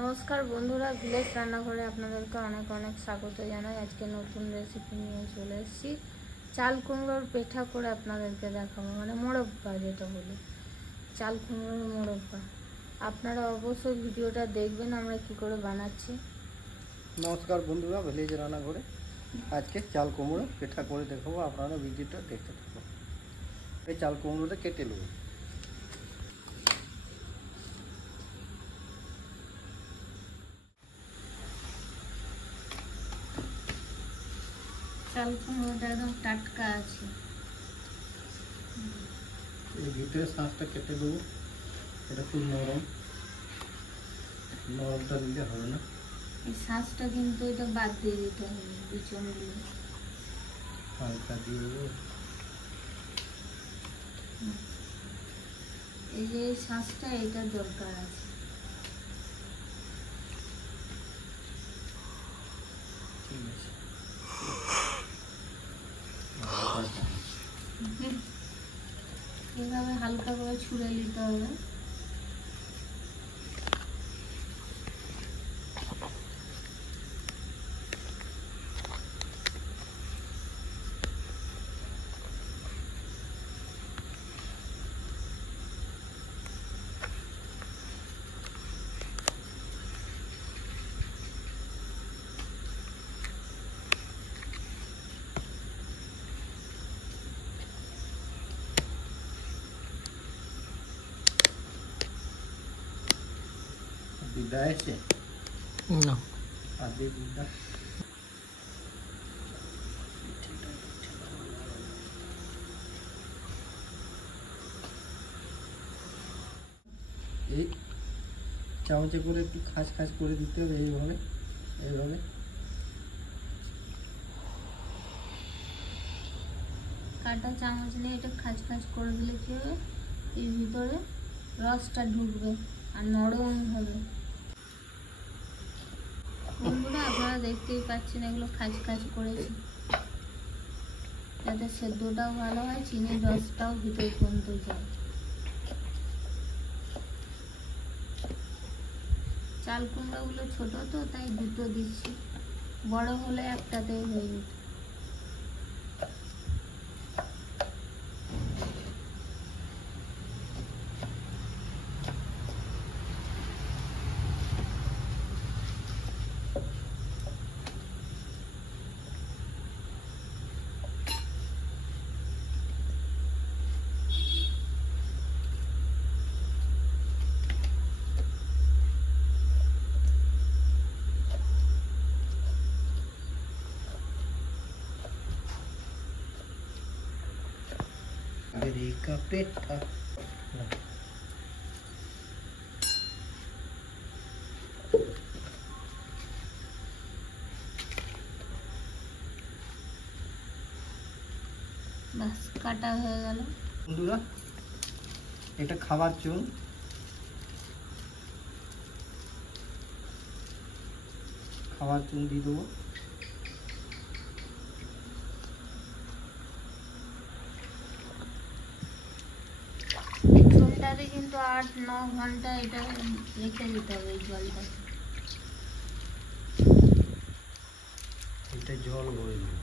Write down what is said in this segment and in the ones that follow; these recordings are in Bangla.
নমস্কার বন্ধুরা, ভিলেজ রান্নাঘরে আপনাদেরকে অনেক অনেক স্বাগত জানাই। আজকে নতুন রেসিপি নিয়ে চলে এসেছি। চাল কুমড়োর পেঠা করে আপনাদেরকে দেখাবো, মানে মোড়ব্বা যেটা বলি, চাল কুমড়োর মোড়ব্বা। আপনারা অবশ্যই ভিডিওটা দেখবেন আমরা কি করে বানাচ্ছি। নমস্কার বন্ধুরা, ভিলেজ রান্নাঘরে আজকে চাল কুমড়ো পেঠা করে দেখাবো। আপনারা ভিডিওটা দেখতে থাকুন। এই চাল কুমড়োটা কেটে নেব। চাল কুমড়োটা একদম টাটকা আছে। এই ভিতরে শাঁসটা কেটে দেবো। এটা খুব নরম, নরমটা দিলে হবে না। এই শাঁসটা কিন্তু এটা বাদ দিয়ে দিতে হবে, বিচনগুলো হালকা দিয়ে দেবো। এই যে শাঁসটা, এটা দরকার আছে। ঠিক আছে, এভাবে হালকা করে ছুঁড়ে নিতে হবে। বিদা আছে না, আদি বিদা। এই চামচে করে একটু খাস খাস করে দিতে হবে। এইভাবে এইভাবে কাঁটা চামচ নিয়ে এটা খাঁচ খাঁচ করে দিলে কি হবে, এর ভিতরে রসটা ঢুকবে আর নরম হবে। বন্ধুরা আপনারা দেখতেই পাচ্ছেন এগুলো খাঁচ খাঁচ করেছি, যাতে সেদ্ধটাও ভালো হয়, চিনির রসটাও ভিতরে পর্যন্ত যায়। চাল কুমড়োগুলো ছোট তো, তাই দুটো দিচ্ছি, বড় হলে একটাতেই হয়ে যেত। गरी का पेठा। বাস কাটা হয়ে গেল। বন্ধুরা এটা খাবার চুন, খাবার চুন দিয়ে দেবো। টোটালি কিন্তু 8-9 ঘন্টা এটা রেখে দিতে হবে এই জলটা। এটা জল ভরে দেবো।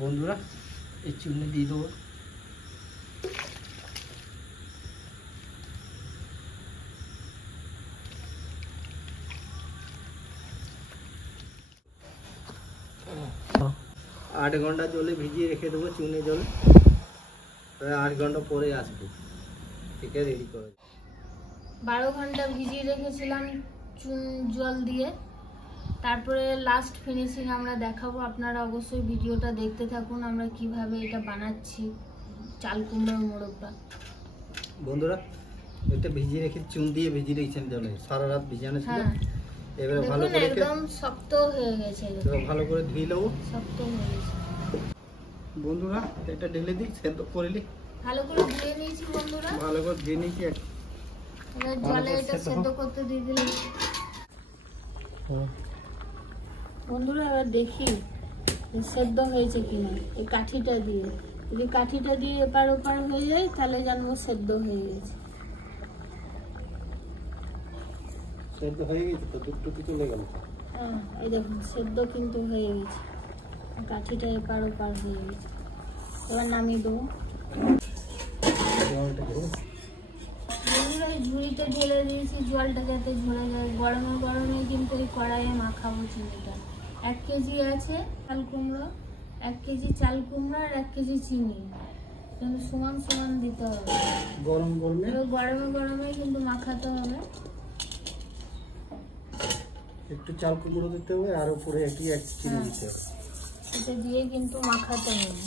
বন্ধুরা এই চুনে দিয়ে দেবো। आठ घंटा जले भिजिए रेखे देव चुने जल। 8 घंटा परे आसबो, ठीक है, रेडी कर। 12 ঘন্টা ভিজিয়ে রেখেছিলাম চুন জল দিয়ে, তারপরে লাস্ট ফিনিশিং আমরা দেখাবো। আপনারা অবশ্যই ভিডিওটা দেখতে থাকুন আমরা কিভাবে এটা বানাচ্ছি, চাল কুমড়োর মোড়ব্বা। বন্ধুরা এটা ভিজিয়ে রেখে চুন দিয়ে ভিজিয়ে রেখেছেন জলে, সারা রাত ভিজানো ছিল। এবারে ভালো করে একদম শক্ত হয়ে গেছে, এবার ভালো করে ধুয়ে নেব। শক্ত হয়ে গেছে বন্ধুরা এটা ঢেলে দিই, সেদ্ধ করে নিই। ভালো করে ধুয়ে নিয়েছি বন্ধুরা, ভালো করে ধুয়ে নিয়েছি। এবার জলে এটা সেদ্ধ করতে দিয়ে দিলাম। বন্ধুরা এবার দেখি সেদ্ধ হয়েছে কিনা এই কাঠিটা দিয়ে। যদি কাঠিটা দিয়ে এপার ওপার হয়ে যায় তাহলে জানবো সেদ্ধ হয়ে গেছে। সেদ্ধ হয়ে গেছে তো, দুধটুকু চলে গেল। হ্যাঁ, এই দেখুন সেদ্ধ কিন্তু হয়ে গেছে, কাঠিটা এপার ওপার হয়ে গেছে। এবার নামিয়ে দেবো। ঝুড়িতে ঢেলে দিয়েছি জলটা যাতে ঝরে যায়। গরমে গরমে কিন্তু এই কড়াইয়ে মাখাবো চিনিটা। 1 কেজি আছে চাল কুমড়ো, 1 কেজি চাল কুমড়ো আর 1 কেজি চিনি কিন্তু সমান সমান দিতে হবে। গরমে গরমে গরমে কিন্তু মাখাতে হবে। একটু চাল কুমড়ো দিতে হবে আর উপরে একটু চিনি দিতে হবে। এটা দিয়ে কিন্তু মাখাতে হবে।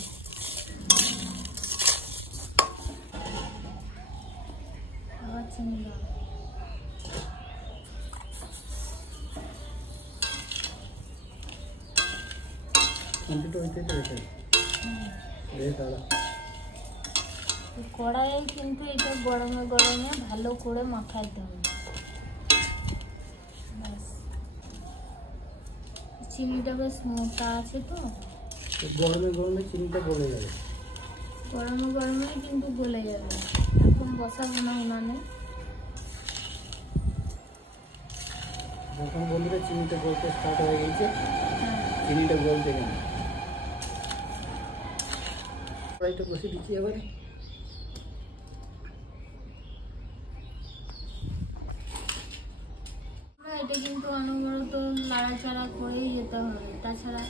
আবার চিনি দাও। কড়াইয়ে কিন্তু এটা গরমে গরমে ভালো করে মাখাইতে হবে। চিনিটা বেশ মোটা আছে তো, গরমে গরমে চিনিটা গলে যাবে। গরমে গরমে কিন্তু গলে যাবে। এখন বসাবো না উনানে। যখন বন্ধুরা চিনিটা গলতে স্টার্ট হয়ে গেছে, চিনিটা গলতে গেল, কড়াইটা বসে দিচ্ছি এবারে। এটা কিন্তু অনবরত নাড়াচাড়া করেই যেতে হবে, তাছাড়া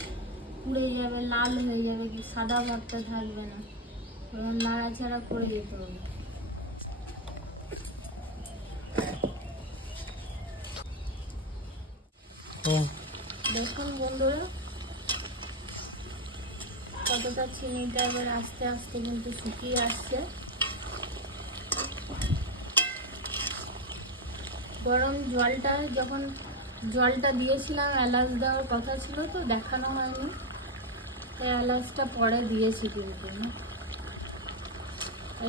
পুড়ে যাবে, লাল হয়ে যাবে, কি সাদা ভাবটা থাকবে না। নাড়াচাড়া করে যেতে হবে। দেখুন বন্ধুরা কতটা চিনিটা এবার আস্তে আস্তে কিন্তু শুকিয়ে আসছে। গরম জলটা যখন জলটা দিয়েছিলাম, এলাচ দেওয়ার কথা ছিল তো দেখানো হয়নি, তাই এলাচটা পরে দিয়েছি। কিন্তু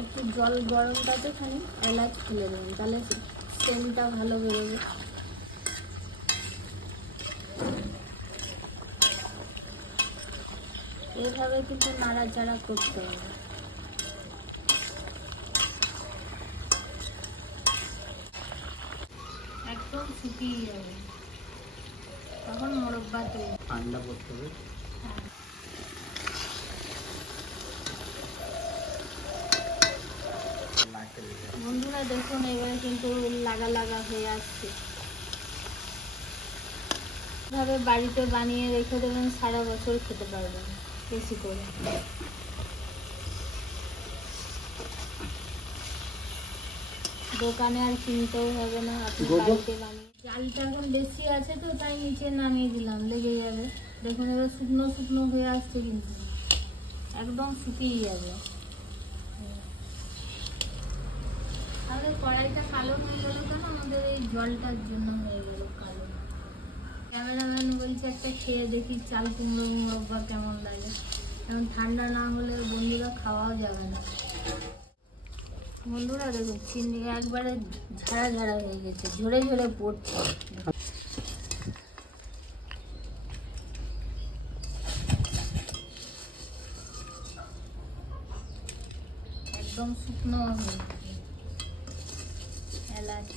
একটু জল গরমটাতে খানি এলাচ ফেলে দেবেন, তাহলে সেন্টটা ভালো বেরোবে। এইভাবে কিন্তু নাড়াচাড়া করতে হবে। একদম শুকিয়ে যাবে, তখন মোরব্বা তৈরি। ঠান্ডা করতে হবে। বন্ধুরা দেখুন এবারে কিন্তু লাগা লাগা হয়ে আসছে। এভাবে বাড়িতে বানিয়ে রেখে দেবেন, সারা বছর খেতে পারবেন বেশি করে। দোকানে আর কিনতেও হবে না, আপনি বাড়িতে বানিয়ে। চালটা এখন বেশি আছে তো তাই নিচে নামিয়ে দিলাম, লেগে যাবে। দেখুন এবার শুকনো শুকনো হয়ে আসছে, কিন্তু একদম শুকিয়ে যাবে। আমাদের কড়াইটা কালো হয়ে গেল কেন? আমাদের এই জলটার জন্য হয়ে গেল কালো। ক্যামেরাম্যান বলছে একটা খেয়ে দেখি চাল কুমড়ো মুরব্বা কেমন লাগে। এখন ঠান্ডা না হলে বন্ধুরা খাওয়াও যাবে না। বন্ধুরা দেখুন চিনি একবারে ঝাড়া ঝাড়া হয়ে গেছে, ঝরে ঝরে পড়ছে। একদম শুকনো হয়ে গেছে। এলাচ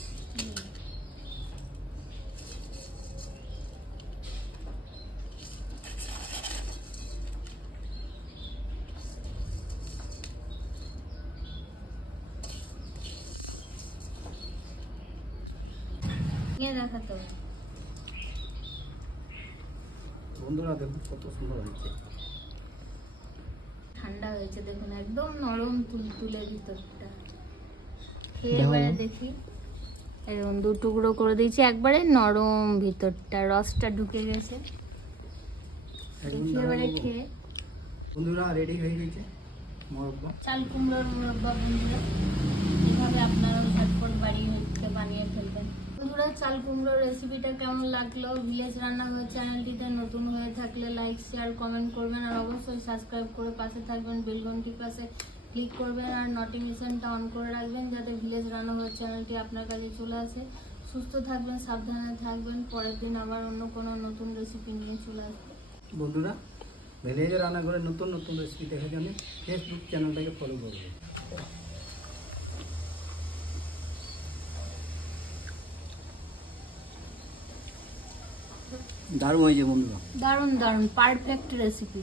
দেখাতে হবে। বন্ধুরা দেখুন কত সুন্দর হয়েছে। ঠান্ডা হয়েছে দেখুন, একদম নরম তুলতুলে ভিতরটা। খেয়ে এবারে দেখি, এরকম 2 টুকরো করে দিয়েছি, একবারে নরম ভিতরটা, রসটা ঢুকে গেছে। দেখি এবারে খেয়ে। বন্ধুরা রেডি হয়ে গেছে মোরব্বা, চাল কুমড়োর মোরব্বা। বন্ধুরা এইভাবে আপনারা ঝটপট বানিয়ে ফেলবেন। বন্ধুরা চাল কুমড়োর রেসিপিটা কেমন লাগলো? ভিলেজ রান্নাঘর চ্যানেলটিতে নতুন হয়ে থাকলে লাইক শেয়ার কমেন্ট করবেন, আর অবশ্যই সাবস্ক্রাইব করে পাশে থাকবেন, বেল ঘন্টির পাশে ক্লিক করবেন আর নোটিফিকেশনটা অন করে রাখবেন, যাতে ভিলেজ রান্নাঘর চ্যানেলটি আপনার কাছে চলে আসে। সুস্থ থাকবেন, সাবধানে থাকবেন। পরের দিন আবার অন্য কোনো নতুন রেসিপি নিয়ে চলে আসবে। বন্ধুরা ভিলেজ রান্নাঘরে নতুন নতুন রেসিপি দেখার জন্য ফেসবুক চ্যানেলটাকে ফলো করবে। দারুণ হয়েছে বন্ধুরা, দারুণ দারুণ পারফেক্ট রেসিপি।